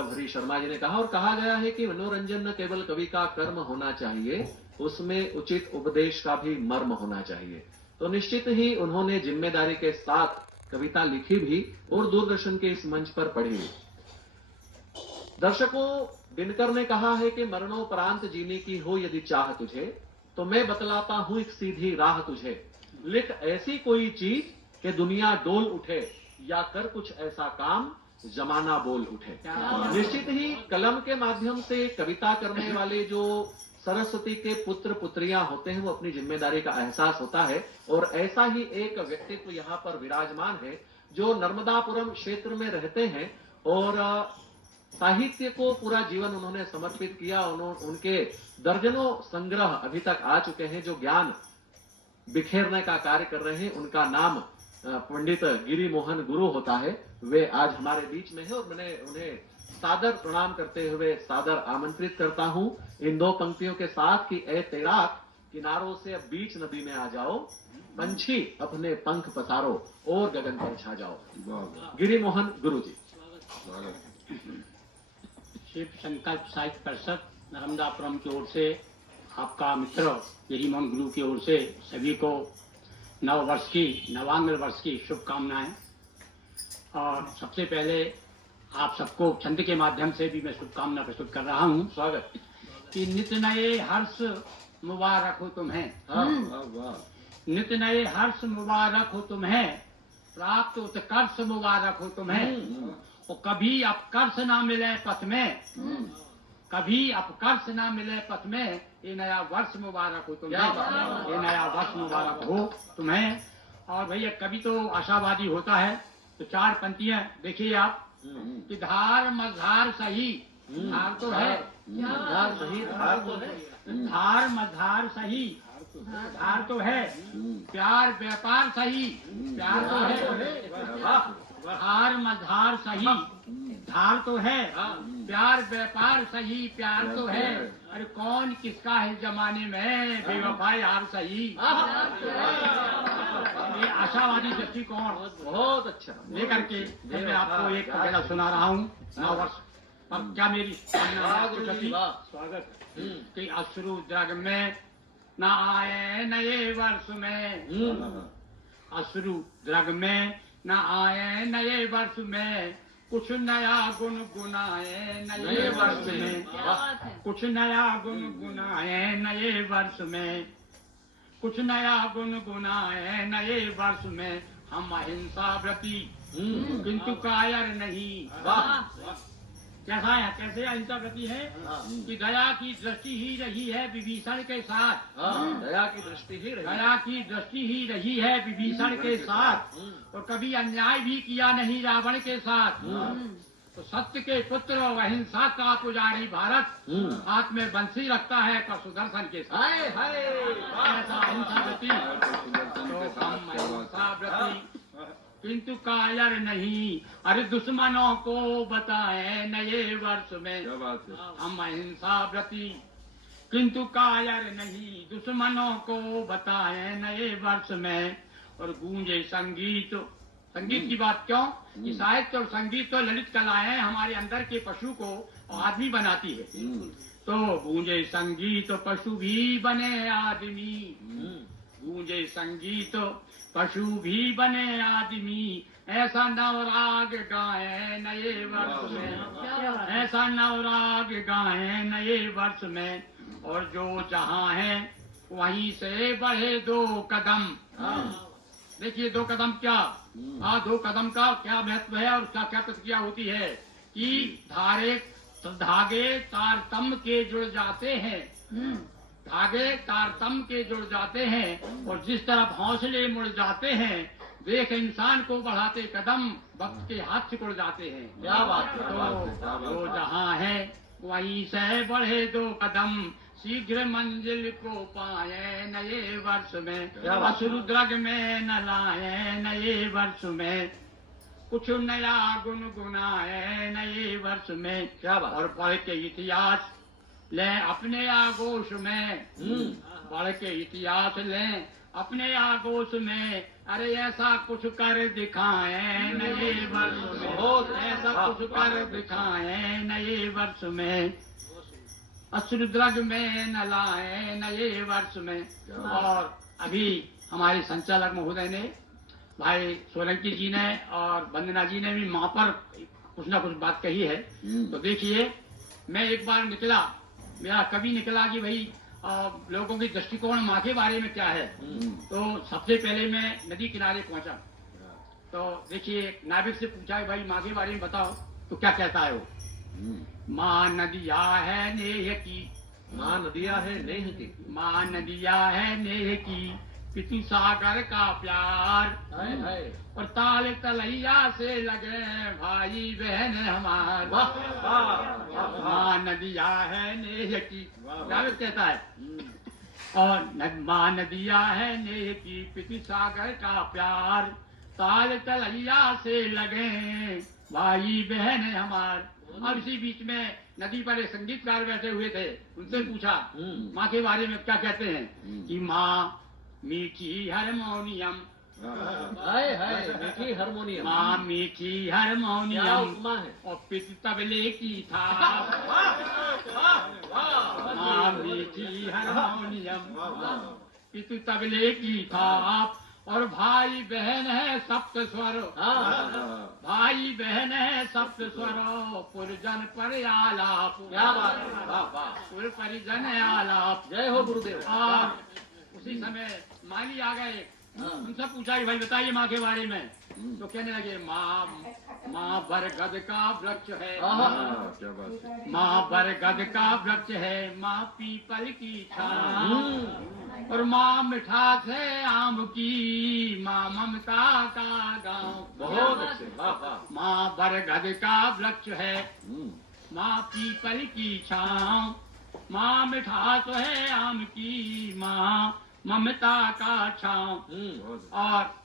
हरी शर्मा जी ने कहा। और कहा गया है कि मनोरंजन न केवल कवि का कर्म होना चाहिए, उसमें उचित उपदेश का भी मर्म होना चाहिए। तो निश्चित ही उन्होंने जिम्मेदारी के साथ कविता लिखी भी और दूरदर्शन के इस मंच पर पढ़ी भी। दर्शकों, दिनकर ने कहा है कि मरणोपरांत जीने की हो यदि चाह तुझे, तो मैं बतलाता हूं एक सीधी राह तुझे। लिख ऐसी कोई चीज कि दुनिया डोल उठे, या कर कुछ ऐसा काम जमाना बोल उठे। निश्चित ही कलम के माध्यम से कविता करने वाले जो सरस्वती के पुत्र पुत्रियां होते हैं, वो अपनी जिम्मेदारी का एहसास होता है। और ऐसा ही एक व्यक्तित्व यहाँ पर विराजमान है जो नर्मदापुरम क्षेत्र में रहते हैं और साहित्य को पूरा जीवन उन्होंने समर्पित किया। उनके दर्जनों संग्रह अभी तक आ चुके हैं जो ज्ञान बिखेरने का कार्य कर रहे हैं। उनका नाम पंडित गिरी मोहन गुरु होता है। वे आज हमारे बीच में है और मैंने उन्हें सादर प्रणाम करते हुए सादर आमंत्रित करता हूं इन दो पंक्तियों के साथ कि ए तैराक, किनारों से अब बीच नदी में आ जाओ, पंछी अपने पंख पसारो और गगन पर छा जाओ। गिरी मोहन गुरु जी। शिव संकल्प साहित्य परिषद नर्मदापुरम की ओर से आपका मित्र गिरी मोहन गुरु की ओर से सभी को नवांग वर्ष की शुभकामनाएं। और सबसे पहले आप सबको छंद के माध्यम से भी मैं शुभकामना प्रस्तुत कर रहा हूं। स्वागत। कि नित नए हर्ष मुबारक हो तुम्हें, नित नए हर्ष मुबारक हो तुम्हें, प्राप्त उत्कर्ष मुबारक हो तुम्हें। और कभी अपकर्ष ना मिले पथ में, कभी अपकर्ष ना मिले पथ में, ये नया वर्ष मुबारक हो तुम्हें, ये नया वर्ष मुबारक हो तुम्हें। और भैया कभी तो आशावादी होता है, तो चार पंक्तियां देखिए आप कि धार मझधार सही, धार तो है, धार सही, धार तो है, धार मझधार सही, धार तो है, प्यार व्यापार सही, प्यार तो है, धार मझधार सही, धार तो है, प्यार व्यापार सही, प्यार तो है। अरे कौन किसका है जमाने में बेवफा यार सही। ये आशावादी दृष्टिकोण बहुत अच्छा लेकर के मैं आपको एक पहला सुना रहा हूँ। 9 वर्ष अब क्या मेरी स्वागत कि अश्रु द्रग में न आए नए वर्ष में, अश्रु द्रग में न आए नए वर्ष में, कुछ नया गुनगुनाए नए वर्ष में, कुछ नया गुनगुनाए नए वर्ष में, कुछ नया गुनगुनाए नए वर्ष में। हम अहिंसा व्रती किंतु कायर नहीं। कैसा है, कैसे अहिंसा व्रती है कि दया की दृष्टि ही रही है विभीषण के साथ, दया की दृष्टि ही रही, दया की दृष्टि ही रही है विभीषण के साथ। और कभी अन्याय भी किया नहीं रावण के साथ। तो सत्य के पुत्र और अहिंसा का पुजारी भारत, हाथ में बंसी रखता है पर सुदर्शन के साथ। ऐसा अहिंसा व्रती, तो हम अहिंसा व्रती किंतु कायर नहीं। अरे दुश्मनों को बताए नए वर्ष में, हम अहिंसा व्रती किंतु कायर नहीं, दुश्मनों को बताए नए वर्ष में। और गूंजे संगीत, संगीत की बात क्यों कि साहित्य और संगीत तो ललित कलाएं हमारे अंदर के पशु को आदमी बनाती है। तो गूंजे संगीत पशु भी बने आदमी, गूंजे संगीत पशु भी बने आदमी। ऐसा नवराग गाए नए वर्ष में, ऐसा नवराग गाए नए वर्ष में। और जो जहां है वहीं से बढ़े 2 कदम। देखिए 2 कदम क्या, 2 कदम का क्या महत्व है और क्या क्या प्रतिक्रिया होती है कि धागे तारतम्य के जुड़ जाते हैं, धागे तारतम्य के जुड़ जाते हैं। और जिस तरफ हौसले मुड़ जाते हैं, देख इंसान को बढ़ाते कदम वक्त के हाथ सिकुड़ जाते हैं। क्या बात है। तो जो जहां है वहीं से बढ़े 2 कदम, शीघ्र मंजिल को पाए नए वर्ष में। अश्रु द्रग में न लाए नए वर्ष में, कुछ नया गुनगुनाए नए वर्ष में। क्या बात। और पढ़ के इतिहास लें अपने आगोश में, बढ़ के इतिहास लें अपने आगोश में। अरे ऐसा कुछ कर दिखाएं नए वर्ष में, बहुत ऐसा कुछ कर दिखाएं नए वर्ष में, अश्रुद्रग में न लाए नए वर्ष में। और अभी हमारे संचालक महोदय ने, भाई सोलंकी जी ने और वंदना जी ने भी माँ पर कुछ ना कुछ बात कही है। तो देखिए, मैं एक बार निकला, मेरा कभी निकला कि भाई लोगों की दृष्टिकोण माँ के बारे में क्या है। तो सबसे पहले मैं नदी किनारे पहुंचा, तो देखिए नाविक से पूछा भाई माँ के बारे में बताओ, तो क्या कहता है वो, माँ नदिया है नेह की, माँ नदिया है नेह की, माँ नदिया है नेह की, पितु सागर का प्यार, हाय हाय, और ताल तलैया से लगे भाई बहन हमार। वाह वाह वाह, माँ नदिया है नेह की, वाह। नाविक कहता है। और माँ नदिया है नेह की, पितु सागर का प्यार, ताल तलैया से लगे भाई बहन हमार। और इसी बीच में नदी पर एक संगीतकार बैठे हुए थे, उनसे पूछा माँ के बारे में क्या कहते हैं, कि माँ मीठी हारमोनियम, हाय हाय, मीठी हारमोनियम, माँ मीठी क्या हारमोनियम, उपमा है, और पितु तबले की था। वाह माँ मीठी हारमोनियम, पितु तबले की था, और भाई बहन है सप्त स्वर, भाई बहन है सप्त स्वर, पुरजन पर आलाप, क्या बात है, वाह वाह, पुर परिजन आलाप। जय हो गुरुदेव। और उसी समय माली आ गए, उनसे पूछा कि भाई बताइए माँ के बारे में। तो कहने लगे माँ बरगद का वृक्ष है, क्या बात है। माँ बरगद का वृक्ष है, माँ पीपल की छाँव, और माँ मिठास है आम की, माँ ममता का गाँव। बहुत अच्छे, वाह वाह, माँ बरगद का वृक्ष है, माँ पीपल की छाँव, माँ मिठास है आम की, माँ ममता का छाँव। और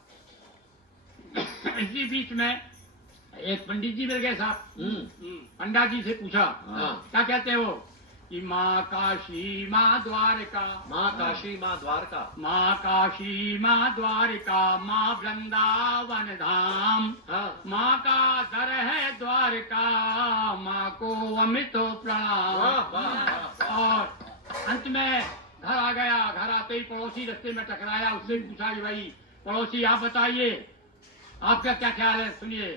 इसी बीच में एक पंडित जी मिल गए साहब, पंडा जी से पूछा क्या कहते हो, कि माँ काशी माँ द्वारका, माँ काशी माँ द्वारका, माँ काशी माँ द्वारका, माँ वृंदावन धाम, माँ का दर है द्वारका, माँ को अमित प्रणाम। वाह वाह, और अंत में घर आ गया, घर आते ही पड़ोसी रास्ते में टकराया, उससे पूछा कि भाई पड़ोसी आप बताइए आपका क्या ख्याल है, सुनिए,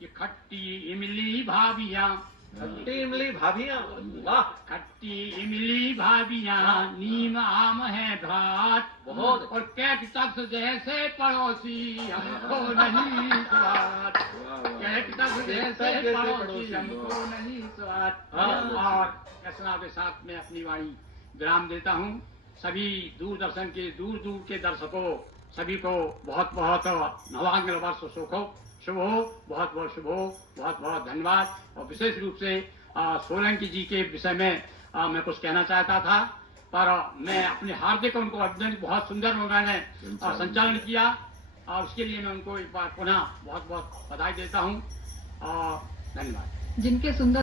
कि खट्टी इमली भाभियाँ, खट्टी इमली भाभियाँ, वाह, खट्टी इमली भाभियाँ, नीम आम है भात, बहुत, और कैक्टस जैसे पड़ोसी हमको नहीं स्वाद, कैक्टस जैसे पड़ोसी हमको नहीं स्वाद। और रचना के साथ में अपनी वाणी विराम देता हूँ। सभी दूरदर्शन के दूर दूर के दर्शकों सभी को बहुत बहुत नवांगन वर्ष सुख हो, शुभ हो, बहुत बहुत शुभ हो, बहुत बहुत धन्यवाद। और विशेष रूप से सोलंकी जी के विषय में मैं कुछ कहना चाहता था, पर मैं अपने हार्दिक उनको अभिनंदन, बहुत सुंदर उन्होंने संचालन किया, और उसके लिए मैं उनको एक बार पुनः बहुत बहुत बधाई देता हूँ और धन्यवाद। जिनके सुंदर